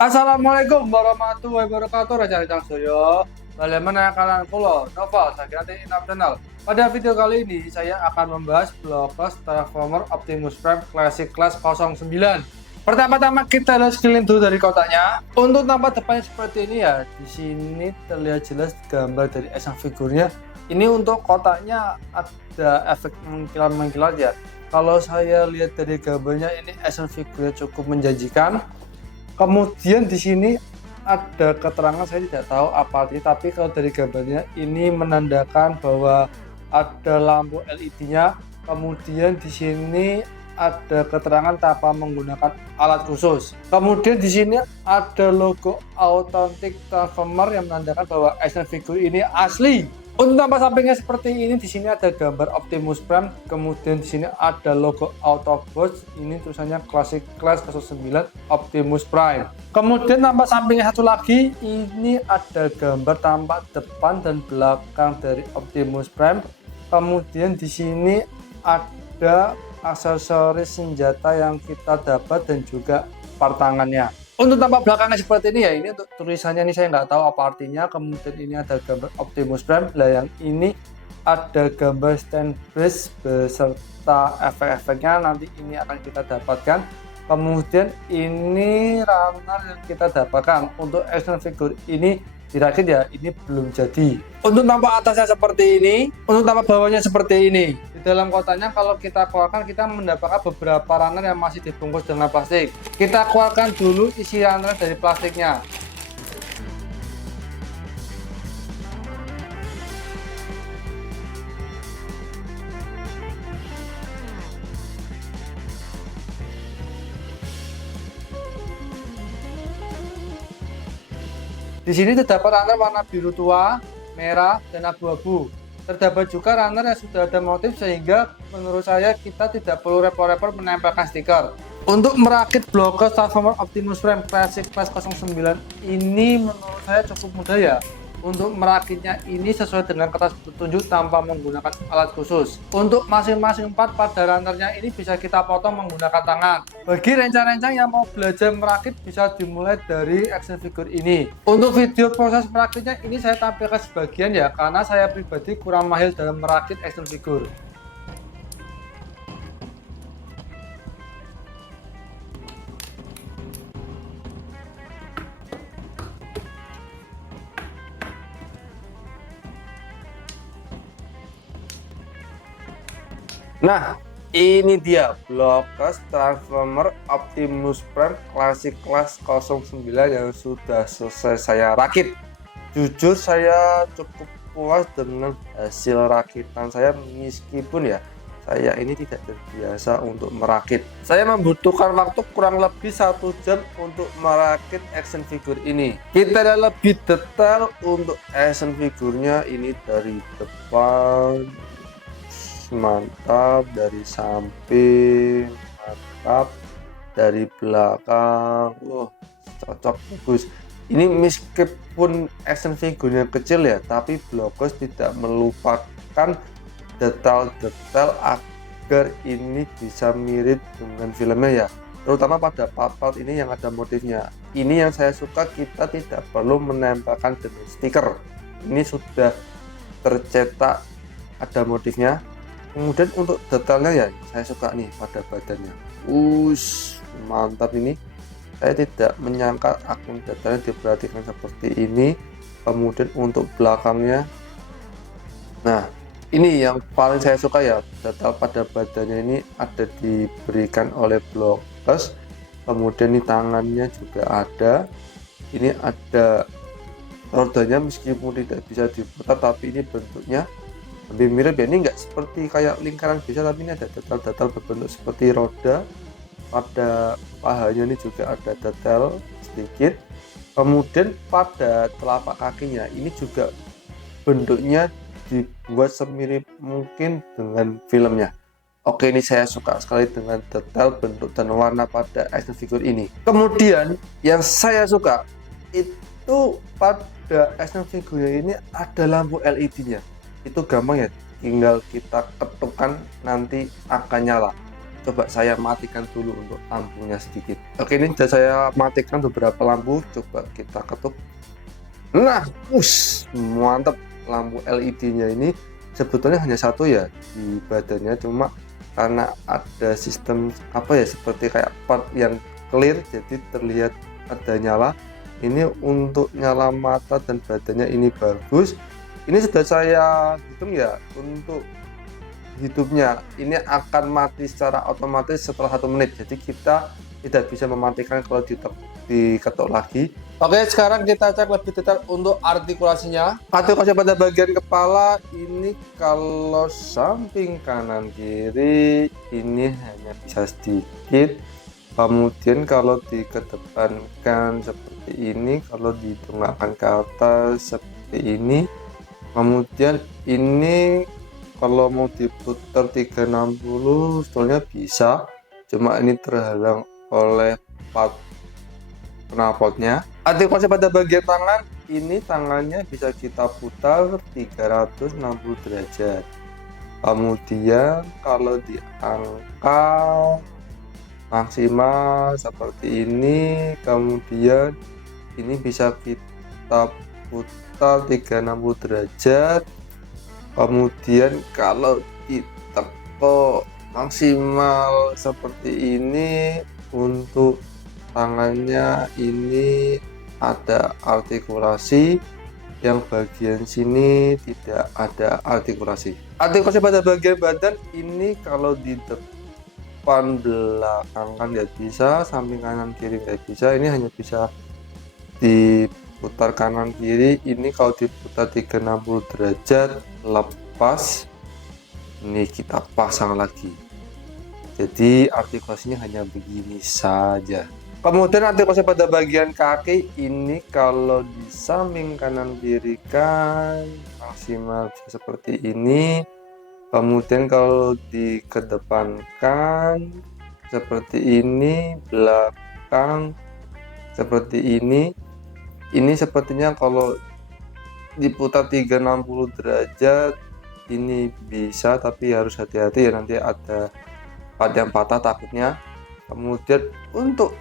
Assalamualaikum warahmatullahi wabarakatuh. Raja Rizal Soyo. Bagaimana kalian follow Novel Sakirati Channel. Pada video kali ini saya akan membahas Blockers Transformer Optimus Prime Classic Class 09. Pertama-tama kita lihat sekeliling dulu dari kotaknya. Untuk tampak depannya seperti ini ya. Di sini terlihat jelas gambar dari action figurnya. Ini untuk kotaknya ada efek mengkilat-mengkilat ya. Kalau saya lihat dari gambarnya ini action figurnya cukup menjanjikan. Kemudian di sini ada keterangan, saya tidak tahu apa artinya, tapi kalau dari gambarnya ini menandakan bahwa ada lampu LED-nya. Kemudian di sini ada keterangan tanpa menggunakan alat khusus. Kemudian di sini ada logo Authentic Transformer yang menandakan bahwa action figure ini asli. Untuk tampak sampingnya seperti ini, di sini ada gambar Optimus Prime, kemudian di sini ada logo Autobots, ini tulisannya Classic Class 09 Optimus Prime. Kemudian tampak sampingnya satu lagi, ini ada gambar tampak depan dan belakang dari Optimus Prime. Kemudian di sini ada aksesoris senjata yang kita dapat dan juga part tangannya. Untuk tampak belakangnya seperti ini ya, ini untuk tulisannya ini saya nggak tahu apa artinya. Kemudian ini ada gambar Optimus Prime, lah yang ini ada gambar stand base beserta efek-efeknya, nanti ini akan kita dapatkan. Kemudian ini runner yang kita dapatkan. Untuk action figure ini dirakit ya, ini belum jadi. Untuk tampak atasnya seperti ini, untuk tampak bawahnya seperti ini. Di dalam kotaknya kalau kita keluarkan, kita mendapatkan beberapa runner yang masih dibungkus dengan plastik. Kita keluarkan dulu isi runner dari plastiknya. Di sini terdapat runner warna biru tua, merah, dan abu-abu. Terdapat juga runner yang sudah ada motif, sehingga menurut saya kita tidak perlu repot-repot menempelkan stiker. Untuk merakit Blockers Transformer Optimus Prime Classic Class 09 ini menurut saya cukup mudah ya. Untuk merakitnya ini sesuai dengan kertas petunjuk tanpa menggunakan alat khusus. Untuk masing-masing part pada runnernya ini bisa kita potong menggunakan tangan. Bagi rencang-rencang yang mau belajar merakit bisa dimulai dari action figure ini. Untuk video proses merakitnya ini saya tampilkan sebagian ya, karena saya pribadi kurang mahir dalam merakit action figure. Nah, ini dia Blockers Transformer Optimus Prime Classic Class 09 yang sudah selesai saya rakit. Jujur saya cukup puas dengan hasil rakitan saya, meskipun ya saya ini tidak terbiasa untuk merakit. Saya membutuhkan waktu kurang lebih 1 jam untuk merakit action figure ini. Kita lihat lebih detail untuk action figurnya. Ini dari depan mantap, dari samping mantap, dari belakang cocok, bagus. Ini meskipun action figurnya kecil ya, tapi Blockers tidak melupakan detail-detail agar ini bisa mirip dengan filmnya ya, terutama pada part-part ini yang ada motifnya. Ini yang saya suka, kita tidak perlu menempelkan dengan stiker, ini sudah tercetak ada motifnya. Kemudian untuk detailnya ya saya suka nih pada badannya, mantap. Ini saya tidak menyangka akan detailnya diperhatikan seperti ini. Kemudian untuk belakangnya, nah ini yang paling saya suka ya, detail pada badannya ini ada diberikan oleh Blockers. Kemudian di tangannya juga ada, ini ada rodanya, meskipun tidak bisa diputar tapi ini bentuknya lebih mirip ya, ini enggak seperti kayak lingkaran biasa, tapi ini ada detail-detail berbentuk seperti roda. Pada pahanya ini juga ada detail sedikit. Kemudian pada telapak kakinya ini juga bentuknya dibuat semirip mungkin dengan filmnya. Oke, ini saya suka sekali dengan detail bentuk dan warna pada action figure ini. Kemudian yang saya suka itu pada action figure ini ada lampu LED-nya. Itu gampang ya, tinggal kita ketukan nanti akan nyala. coba saya matikan dulu untuk lampunya sedikit. Oke, ini sudah saya matikan beberapa lampu, coba kita ketuk. Nah, mantap. Lampu LED-nya ini sebetulnya hanya satu ya di badannya, cuma karena ada sistem seperti kayak part yang clear, jadi terlihat ada nyala. Ini untuk nyala mata dan badannya ini bagus. Ini sudah saya hitung ya, untuk hidupnya ini akan mati secara otomatis setelah 1 menit, jadi kita tidak bisa mematikan kalau diketuk lagi. Oke, sekarang kita cek lebih detail untuk artikulasinya. Artikulasi pada bagian kepala ini kalau samping kanan kiri ini hanya bisa sedikit, kemudian kalau dikedepankan seperti ini, kalau didongakkan ke atas seperti ini, kemudian ini kalau mau diputar 360 sebetulnya bisa, cuma ini terhalang oleh part knalpotnya. Artikulasi pada bagian tangan ini, tangannya bisa kita putar 360 derajat. Kemudian kalau diangkat maksimal seperti ini, kemudian ini bisa kita putar 360 derajat. Kemudian kalau ditekuk maksimal seperti ini, untuk tangannya ini ada artikulasi, yang bagian sini tidak ada artikulasi. Artikulasi pada bagian badan ini kalau di depan belakang kan nggak bisa, samping kanan kiri nggak bisa, ini hanya bisa diputar kanan kiri. Ini kalau diputar 360 derajat lepas, ini kita pasang lagi, jadi artikulasinya hanya begini saja. Kemudian artikulasi pada bagian kaki ini kalau di samping kanan kiri kan maksimal bisa seperti ini, kemudian kalau dikedepankan seperti ini, belakang seperti ini. Ini sepertinya kalau diputar 360 derajat ini bisa, tapi harus hati-hati ya, nanti ada part yang patah takutnya. Kemudian untuk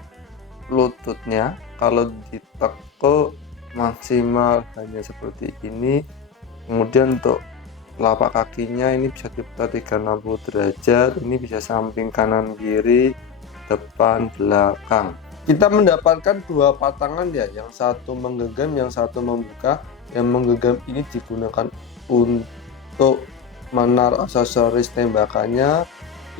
lututnya kalau ditekuk maksimal hanya seperti ini. Kemudian untuk telapak kakinya ini bisa diputar 360 derajat, ini bisa samping kanan kiri, depan belakang. Kita mendapatkan dua patangan ya, yang satu menggenggam, yang satu membuka. Yang menggenggam ini digunakan untuk menaruh aksesoris tembakannya,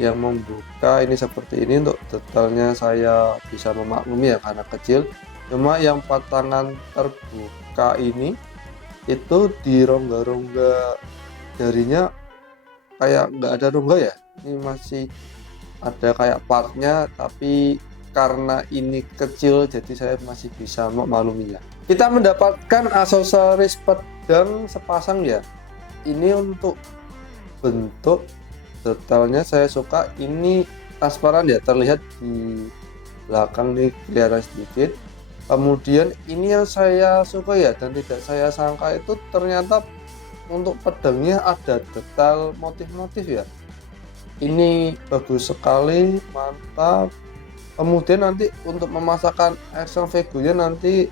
yang membuka ini seperti ini. Untuk detailnya saya bisa memaklumi ya karena kecil, cuma yang patangan terbuka ini itu di rongga-rongga jarinya kayak nggak ada rongga ya, ini masih ada kayak partnya, tapi karena ini kecil jadi saya masih bisa memakluminya. Kita mendapatkan aksesoris pedang sepasang ya, ini untuk bentuk detailnya saya suka, ini transparan ya, terlihat di belakang nih kelihatan sedikit. Kemudian ini yang saya suka ya, dan tidak saya sangka itu ternyata untuk pedangnya ada detail motif-motif ya, ini bagus sekali, mantap. Kemudian nanti untuk memasakkan action figurnya nanti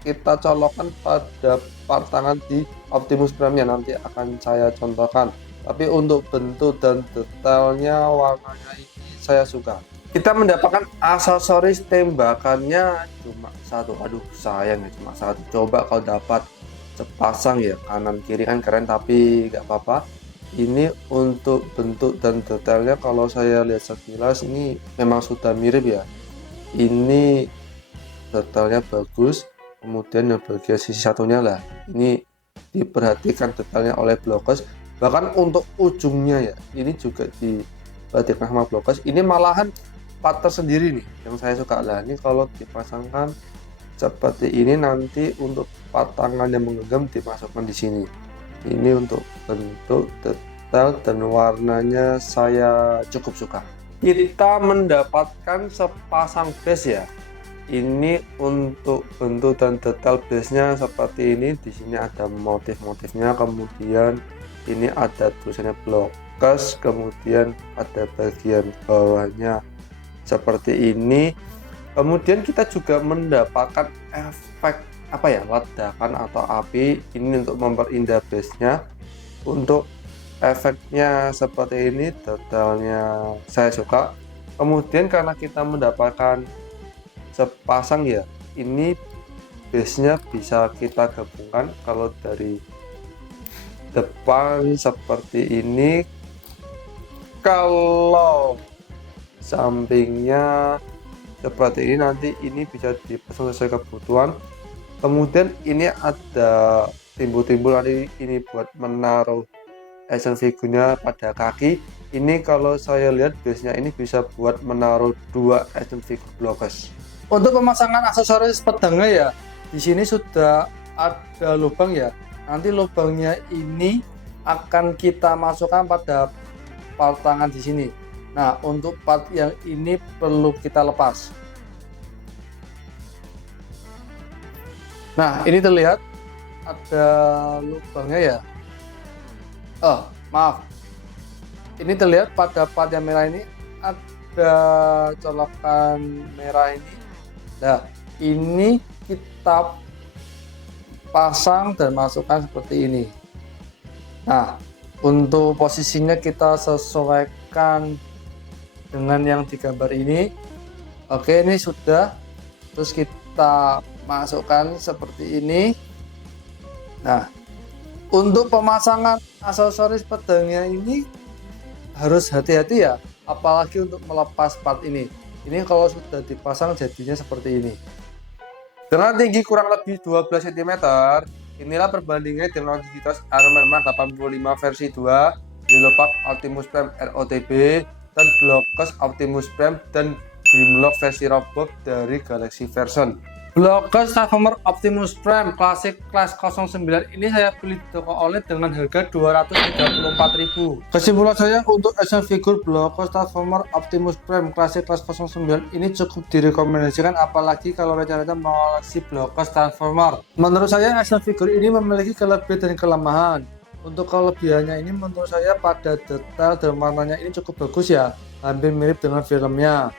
kita colokkan pada part tangan di Optimus Prime-nya, nanti akan saya contohkan. Tapi untuk bentuk dan detailnya, warnanya ini saya suka. Kita mendapatkan aksesoris tembakannya cuma satu, aduh sayang ya cuma satu. Coba kalau dapat sepasang ya, kanan kiri kan keren, tapi nggak apa-apa. Ini untuk bentuk dan detailnya kalau saya lihat sekilas ini memang sudah mirip ya. Ini detailnya bagus. Kemudian yang bagian sisi satunya lah, ini diperhatikan detailnya oleh Blockers. Bahkan untuk ujungnya ya, ini juga diperhatikan sama Blockers. Ini malahan part tersendiri nih yang saya suka lah. Ini kalau dipasangkan seperti ini, nanti untuk part tangan yang menggenggam dimasukkan di sini. Ini untuk bentuk, detail, dan warnanya saya cukup suka. Kita mendapatkan sepasang base ya. Ini untuk bentuk dan detail base-nya seperti ini. Di sini ada motif-motifnya, kemudian ini ada tulisannya Block blokes, kemudian pada bagian bawahnya seperti ini. Kemudian kita juga mendapatkan efek ledakan atau api ini untuk memperindah base-nya. Untuk efeknya seperti ini, detailnya saya suka. Kemudian karena kita mendapatkan sepasang ya, ini base-nya bisa kita gabungkan. Kalau dari depan seperti ini, kalau sampingnya seperti ini, nanti ini bisa dipasang sesuai kebutuhan. Kemudian ini ada timbul-timbul nanti ini buat menaruh action figurnya pada kaki. Ini kalau saya lihat base-nya ini bisa buat menaruh 2 action figure blokes. Untuk pemasangan aksesoris pedangnya ya, di sini sudah ada lubang ya. Nanti lubangnya ini akan kita masukkan pada part tangan di sini. Nah, untuk part yang ini perlu kita lepas. Nah, ini terlihat ada lubangnya ya. Oh, maaf. Ini terlihat pada part yang merah ini ada colokan merah ini. Nah, ini kita pasang dan masukkan seperti ini. Nah, untuk posisinya kita sesuaikan dengan yang digambar ini. Oke, ini sudah. Terus kita masukkan seperti ini. Nah, untuk pemasangan aksesoris pedangnya ini harus hati-hati ya, apalagi untuk melepas part ini. Ini kalau sudah dipasang jadinya seperti ini. Dengan tinggi kurang lebih 12 cm, inilah perbandingannya dengan Digital Iron Man 85 versi 2, Yellow Pack Optimus Prime ROTB, dan Blockus Optimus Prime dan Grimlock versi robot dari Galaxy Version. Blockus Transformer Optimus Prime Classic Class 09 ini saya beli di toko online dengan harga 234.000. Kesimpulan saya untuk action figure Blockus Transformer Optimus Prime Classic Class 09 ini cukup direkomendasikan, apalagi kalau rencana mengoleksi Blockus Transformer. Menurut saya action figure ini memiliki kelebihan dan kelemahan. Untuk kelebihannya ini menurut saya pada detail dan warnanya ini cukup bagus ya, hampir mirip dengan filmnya.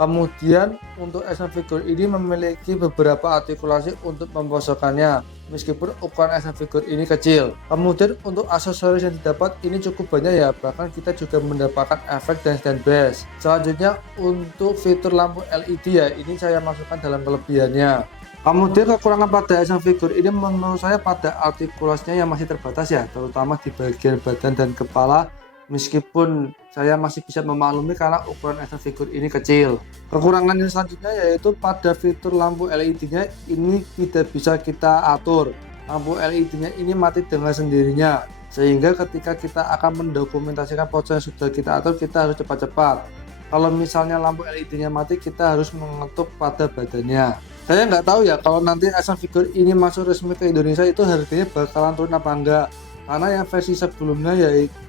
Kemudian untuk action figure ini memiliki beberapa artikulasi untuk membosokkannya, meskipun ukuran action figure ini kecil. Kemudian untuk aksesoris yang didapat ini cukup banyak ya, bahkan kita juga mendapatkan efek dan stand base. Selanjutnya untuk fitur lampu LED ya, ini saya masukkan dalam kelebihannya. Kemudian kekurangan pada action figure ini menurut saya pada artikulasinya yang masih terbatas ya, terutama di bagian badan dan kepala. Meskipun saya masih bisa memaklumi karena ukuran action figure ini kecil. Kekurangan yang selanjutnya yaitu pada fitur lampu LED-nya ini tidak bisa kita atur. Lampu LED-nya ini mati dengan sendirinya, sehingga ketika kita akan mendokumentasikan pose yang sudah kita atur, kita harus cepat-cepat. Kalau misalnya lampu LED-nya mati, kita harus mengetuk pada badannya. Saya nggak tahu ya kalau nanti action figure ini masuk resmi ke Indonesia itu harganya bakalan turun apa enggak, karena yang versi sebelumnya yaitu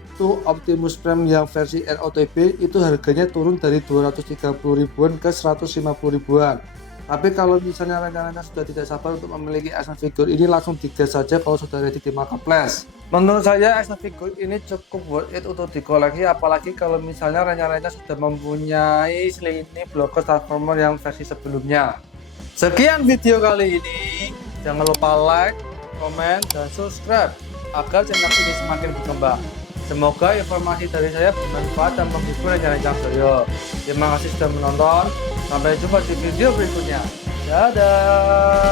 Optimus Prime yang versi ROTB itu harganya turun dari 230 ribuan ke 150 ribuan. Tapi kalau misalnya rencananya sudah tidak sabar untuk memiliki action figure ini, langsung digas saja kalau sudah ready di marketplace. Menurut saya action figure ini cukup worth it untuk dikoleksi, apalagi kalau misalnya rencananya sudah mempunyai lini Blockus Transformer yang versi sebelumnya. Sekian video kali ini, jangan lupa like, komen, dan subscribe agar channel ini semakin berkembang. Semoga informasi dari saya bermanfaat dan menghibur rencana Soyo. Terima kasih sudah menonton. Sampai jumpa di video berikutnya. Dadah.